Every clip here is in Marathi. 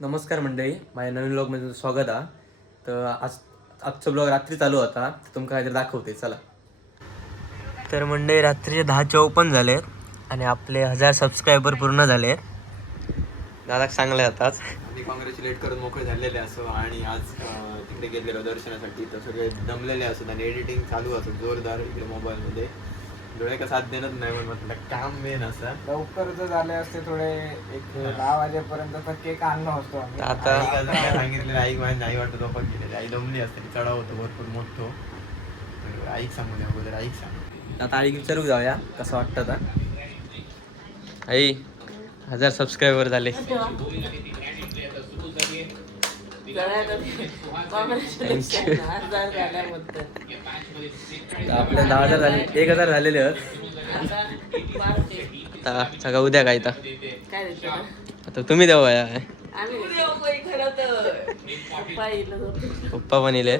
नमस्कार मंडळी, माझ्या नवीन ब्लॉगमध्ये तुमचं स्वागत आहे. तर आजचा ब्लॉग रात्री चालू होता, तर तुमका काहीतरी दाखवते, चला. तर मंडळी रात्रीचे 10:54 झाले आणि आपले 1000 सबस्क्रायबर पूर्ण झाले. दादा चांगले आताच आम्ही कॉंग्रॅच्युलेट करून मोकळे झालेले असो आणि आज तिकडे गेलेलो दर्शनासाठी. तर सगळे दमलेले असत आणि एडिटिंग चालू असत जोरदार इकडे मोबाईलमध्ये. डोळे का साथ देणं नाही, पण म्हटलं काम मेन असं लवकर जर झाले असते थोडे एक 10 वाजेपर्यंत तर केक आणलं होतो आम्ही. आता काय सांगितलेलं आई माझी आई वाटत झोपत गेलेली. आई दमली असते, चढाव होतो भरपूर मोठो. आईक सांगू द्या अगोदर, आईक सांग. आता आई विचारू जाऊया कसं वाटतं आता. आई 1000 सबस्क्रायबर झाले. आपल्या 10,000 झाले, 1000 झालेले आहेत. आता सगळं उद्या काय आता तुम्ही देवा या पप्पा पण येले.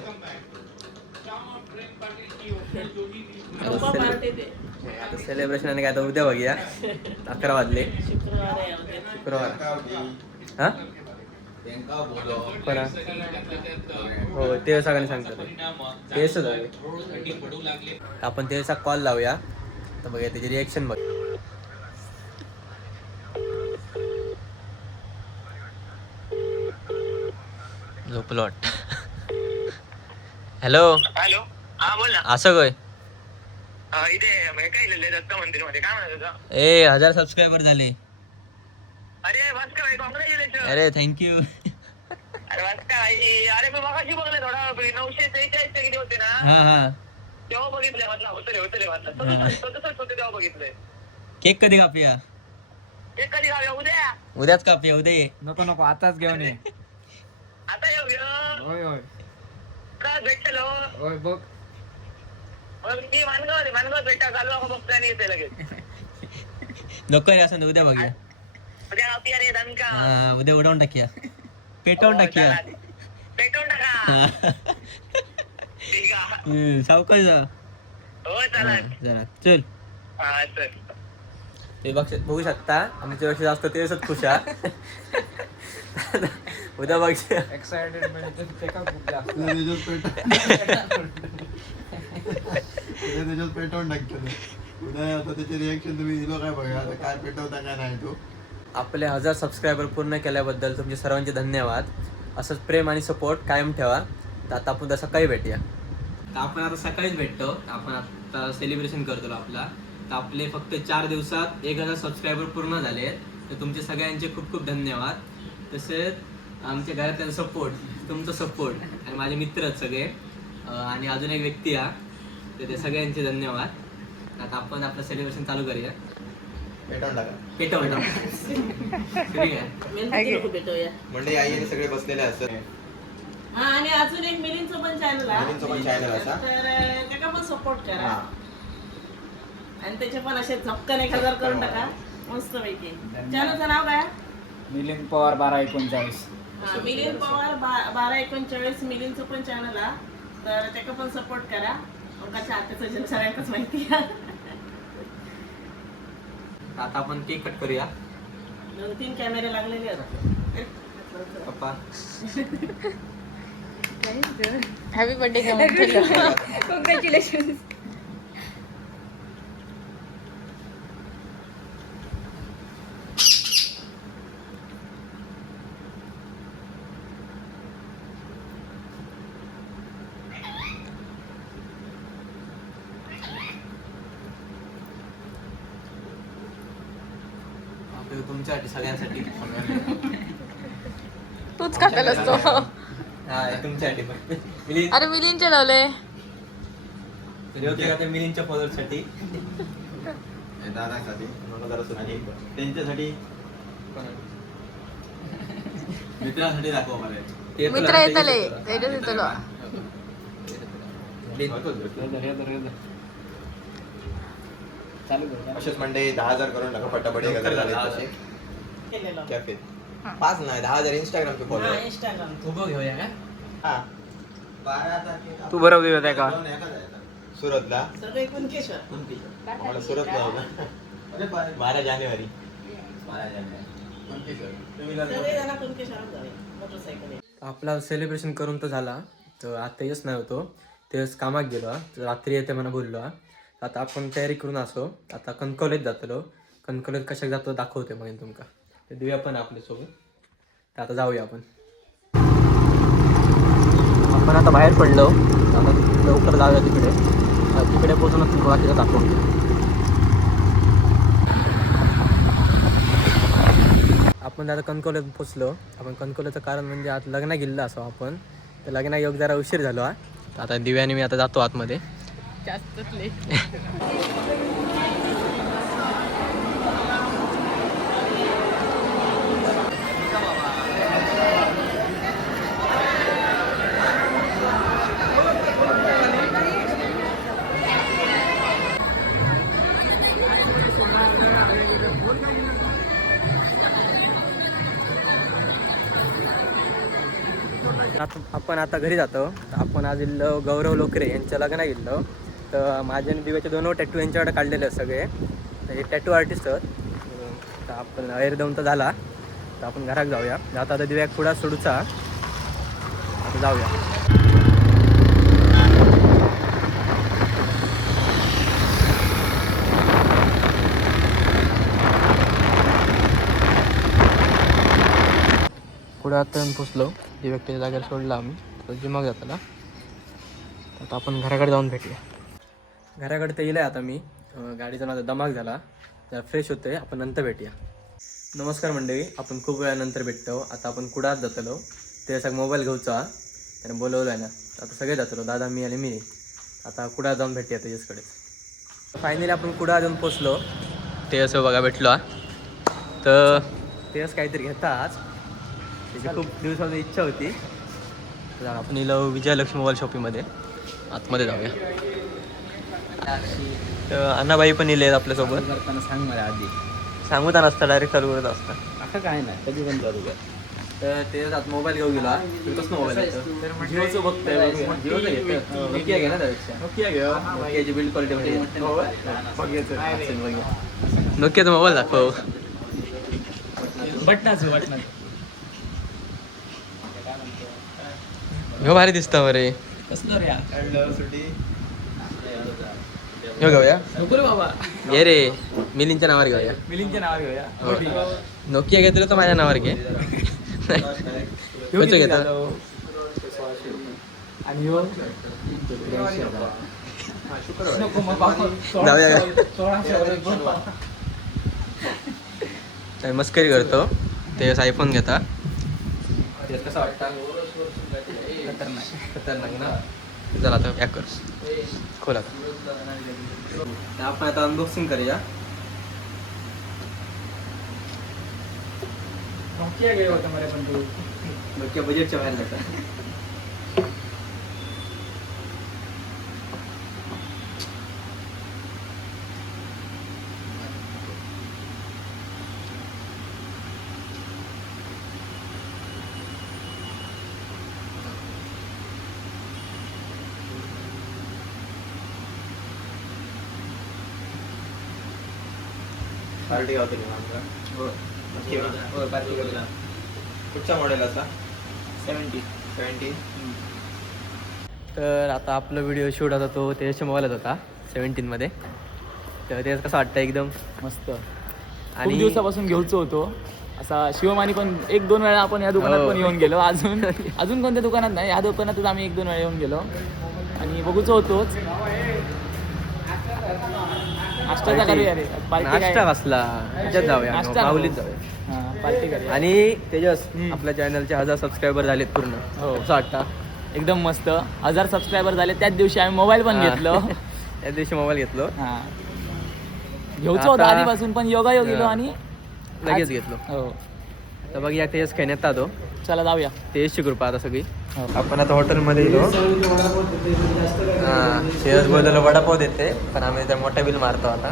आता सेलिब्रेशन आणि काय आता उद्या बघूया. 11 वाजले शुक्रवार. हा बरं हो, ते सगळ्यांनी सांगतात तेच झाले. आपण त्याचा कॉल लावूया तर बघूया त्याची रिएक्शन बघ. झोपलो वाटत. हॅलो हॅलो, हा बोल ना. असं काय इथे काय लिहिलंय दत्त मंदिर मध्ये, काय म्हणत होता? 1000 सबस्क्रायबर झाले. अरे बस काय, कॉंग्रॅच्युलेशन. अरे थँक्यू. अरे बस काय, अरे मी मगाशी बघले थोडा 943 किती होते ना, हा हा तेव्हा बघितले. म्हटलं होतले म्हटलं सदुसष्ट होते तेव्हा बघितलंय. केक कधी कापूया? ते कधी खाऊया? उद्या. उद्याच कापूया. उद्या ये. नको आताच घेऊन ये. आता येऊ होय होय का भेटलो. होय बघ. मग मी मानगाव भेटा चालू आपण बघतो आणि येते लगेच. नको रे असं उद्या बघूया. उद्या कापूया रे दणका. हा, उद्या उडवून टाकूया, पेटवून टाकूया. पेटवून टाका. ठीक आहे. सावकाश जा. हो चला. जरा चल. हा चल. ते बघू शकता आमच्या वर्षी जास्त तेच खुश आहे. उद्या बघूया. एक्साइटेड म्हणजे ते का खूप जास्त. त्याच्यात पेटवून टाकतो उद्या. आता त्याचे रिएक्शन तुम्ही दिलो काय बघा, आता काय पेटवता काय नाही तो. आपले 1000 सबस्क्रायबर पूर्ण केल्याबद्दल तुमचे सर्वांचे धन्यवाद. असंच प्रेम आणि सपोर्ट कायम ठेवा. तर आता आपण सकाळी भेटूया. तर आपण आता सकाळीच भेटतो. आपण आता सेलिब्रेशन करतो आपला. तर आपले फक्त 4 दिवसात 1000 सबस्क्रायबर पूर्ण झाले. तर तुमचे सगळ्यांचे खूप खूप धन्यवाद. तसेच आमच्या घरातल्या सपोर्ट, तुमचा सपोर्ट आणि माझे मित्र आहेत सगळे आणि अजून एक व्यक्ती आहे, तर ते सगळ्यांचे धन्यवाद. आता आपण आपलं सेलिब्रेशन चालू करूया. पेटवून टाका. पेटवून टाकू. ठीक आहे. म्हणजे आई सगळे बसलेले असतात. हा, आणि अजून एक मिलिंदचं पण चॅनल मिलिंदचं पण channel असा. तर त्याला पण सपोर्ट करा. हा. आणि त्याचे पण असे झपकन 1000 करून टाका मस्त पैकी. चॅनलचं नाव काय? मिलिंद पवार 1239. हा, मिलिंद पवार 1239 मिलिंदचं पण चॅनल आहे. तर त्याला पण सपोर्ट करा. अंकाच्या आत्याचं जन सगळ्यांनाच माहिती आहे. आता आपण केक कट करूया. 2-3 कॅमेरे लागलेले आहेत. पप्पा हॅपी बर्थडे कॉंग्रॅच्युलेशन. तुमच्यासाठी सगळ्यांसाठी. तूच खाताल असतो. हा तुमच्यासाठी पण. मिलिंद अरे मिलिंदचे लावले. मिलिंदच्या फॉलोअरसाठी. दादासाठी आणि त्यांच्यासाठी मित्रासाठी दाखवा मला. मित्र येतले त्याच्याच येतलो. असेच म्हणजे 10,000 करून टाका पटापट. 1000 झाले तसे केलेलं. कॅफे 5 नाही 10,000 इंस्टाग्रामचे हा, फॉलोअर. इंस्टाग्राम. उभं घेऊया का? हा 12 तारखेला तू बरोबर होता का? सुरतला. सगळे कुणकेश्वर. मला सुरतला आहे ना. 12 जानेवारी. सगळेजण कुणकेश्वरात जाऊया मोटरसायकल. आपला सेलिब्रेशन करून तर झाला, तर आता येच नाही होतो, तेच कामात गेलो तर रात्री येते म्हणा बोललो. आता आपण तयारी करून असो, आता कणकवलीत जातलो. कणकवलीत कशाक जातो दाखवते मग तुमका. ते देऊया पण आपल्यासोबत. तर आता जाऊया आपण. आपण आता बाहेर पडलो, आता लवकर जाऊया तिकडे. तिकडे पोहोचूनच तुमका बाकीचं दाखवतो. आपण आता कणकवलीत पोचलो. आपण कणकवलीचं कारण म्हणजे आज लग्न गेलं असो आपण, तर लग्न योग जरा उशीर झालो हा. तर आता दिव्याने मी आता जातो आतमध्ये. जास्तच लेट. आपण आता घरी जातो. तर आपण आज इल्लो गौरव लोकरे यांच्या लग्न गेलो. तर माझ्या आणि दिव्याचे 2 टॅटू यांच्याकडे काढलेले आहेत सगळे. तर हे टॅटू आर्टिस्ट आहेत. तर आपण अयर देऊन तर झाला, तर आपण घरात जाऊया. आता दिव्याक पुढा सोडूचा. आता जाऊया. पुढे आता पोचलो. दिव्याच्या जागेवर सोडला आम्ही. तर जिमाग जाताला. आता आपण घराकडे जाऊन भेटूया. घराकडे तर येईल आता मी. गाडीचा माझा दमाग झाला, जरा फ्रेश होतोय. आपण नंतर भेटूया. नमस्कार मंडळी, आपण खूप वेळानंतर भेटतो. आता आपण कुडात जातलो. ते सगळं मोबाईल घेऊचा त्याने बोलवलं आहे ना. आता सगळे जातलो, दादा मी आणि मी. आता कुडात जाऊन भेटूया त्याच्याकडेच. फायनली आपण कुडात जाऊन पोचलो. ते असं बघा भेटलो. तर तेच काहीतरी घेता आज. त्याची खूप दिवसाची इच्छा होती. तर आपण इलो विजयलक्ष्मी मोबाईल शॉपिंगमध्ये आतमध्ये जाऊया. तर अण्णाबाई पण इले आपल्यासोबत. करताना सांग मला आधी. सांगू तर नसतं, डायरेक्ट चालू करत असतं. असं काय नाही, कधी पण चालू कर. तर ते आता मोबाईल घेऊ गेला. कसं मोबाईल येतं जिओचं बघतोय. जिओचं घेतं. नोकिया घे ना त्यापेक्षा. नोकिया घे. नोकियाची बिल्ड क्वालिटी नोकियाचा मोबाईल दाखव. बटनाचं बटनाचं. ह्यो भारी दिसता बरे. कसलं रे ह्यो घेऊया. नको रे बाबा, घे रे, मिलिंदच्या नावावर घेऊया. मिलिंदच्या नावावर घेऊया. नोकिया घेतलं तर माझ्या नावावर घे. ह्योचं घेतो. आणि ह्यो नको मग बाबा. जाऊया. 1600 मस्करी करतो. ते आयफोन घेता. ते कसं वाटतं? खतरनाक ना. चला आता पॅक कर. खोला. आपण आता अनबॉक्सिंग करूया. नोकिया गेलो होता मला पण तू. नोकिया बजेटच्या बाहेर जाता. पार्टी गावतली हो पार्टी करूया. कुठचा मॉडेल असा? 70. तर आता आपला व्हिडिओ शूट होता तो त्याच्या मोबाईलात होता 17मध्ये. तर ते कसं वाटतं एकदम मस्त. खूप आणि दिवसापासून घेऊच होतो असा. शिवमानी पण 1-2 वेळा आपण या दुकानात हो. पण येऊन गेलो. अजून कोणत्या दुकानात नाही, या दुकानातच आम्ही 1-2 वेळा येऊन गेलो आणि बघूच होतोच. नाश्ता करूया रे. पार्टी नाश्ता कसला ह्याच्यात जाऊया, नाश्ता माऊलीत जाऊया. पार्टी करूया. आणि तेजस आपल्या चॅनलचे 1000 सबस्क्रायबर झालेत पूर्ण. हो. कसं वाटतं? एकदम मस्त. 1000 सबस्क्रायबर झाले त्याच दिवशी आम्ही मोबाईल पण घेतलो. त्या दिवशी मोबाईल घेतलो. घेऊच होतो आता- आधीपासून, पण योगायोग गेलो आणि लगेच घेतलो. हो. तर बघ या तेज खेळण्यात तो चला जाऊया. तेजची कृपा आता सगळी. हो. आपण आता हॉटेलमध्ये गेलो. तेज बोललेलं वडापाव देते, पण आम्ही त्या मोठा बिल मारतो आता.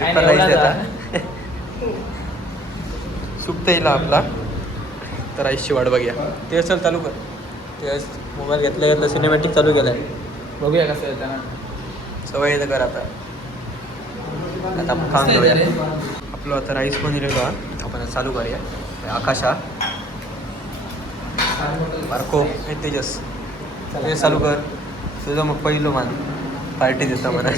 काय पेपर नाही, राईस एवढा देता. सुप्त येईल आपला. तर राईसची वाट बघूया. ते चल चालू कर. ते मोबाईल घेतल्या सिनेमॅटिक चालू केलाय. बघूया कसं येतं. सवय येतं कर आता. आता आपण खाऊन घेऊया. आपलं आता राईस पण दिलेलो. आपण आता चालू करूया. आकाशा बारको हे तेजस ते चालू कर तुझं मग पहिलं मान पार्टी देतो मला.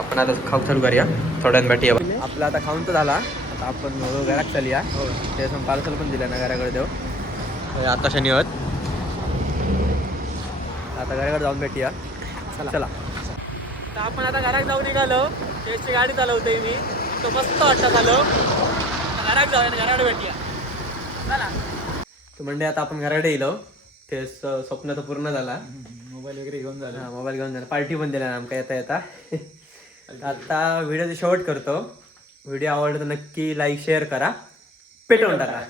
आपण आता खाऊ चालू करूया थोड्यान भेटूया. आपला आता खाऊन तर झाला. आता आपण घरात चालूया. ते पार्सल पण दिलं ना घराकडे देऊ आता शनिवार. आता घराकडे जाऊन भेटूया. चला तर आपण आता घरात जाऊन निघालो. टेस्टची गाडी चालवतोय मी. तो मस्त वाटतं झालो. घरात जाऊया घराकडे भेटूया. चला तर म्हणजे आता आपण घराकडे येलो. ते स्वप्न तर पूर्ण झाला. मोबाईल वगैरे घेऊन झाला. मोबाईल घेऊन झाला. पार्टी पण दिला आमका येता येता. आता व्हिडिओचा शेवट करतो. व्हिडिओ आवडला तर नक्की लाईक शेअर करा. पेटवून टाका.